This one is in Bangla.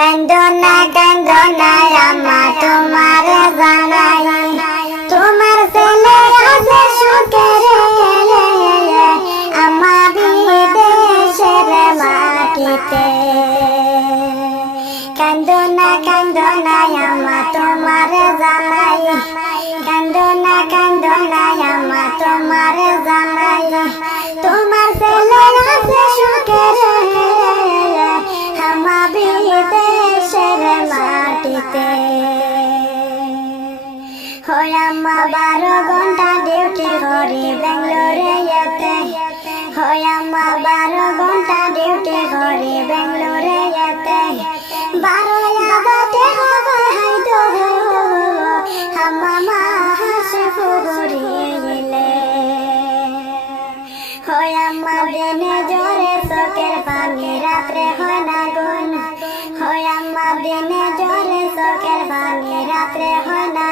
কান্দো না আম্মা তোমার জানাই তোমার ছেলে আছে সুখের আম্মা বিদেশের মাটিতে। কান্দো না আম্মা তোমার জানাই কান্দো না আম্মা তোমার জানাই তোমার ছেলে আছে সুখের আম্মা বিদেশের মাটিতে। হয় আম্মা 12 ঘন্টা ডিউটি করি বেঙ্গলোরে যেতে হয় আম্মা 12 ঘন্টা ডিউটি করি বেঙ্গলোরে যেতে 12 আবাতে হবে হাইতো আম্মা মাসে ফুরিয়ে গেলে। হয় আম্মা দিনে জ্বরে চোখের পানি রাত্রে হয় না গুণ হয় আম্মা দিনে জ্বরে চোখের পানি রাত্রে হয় না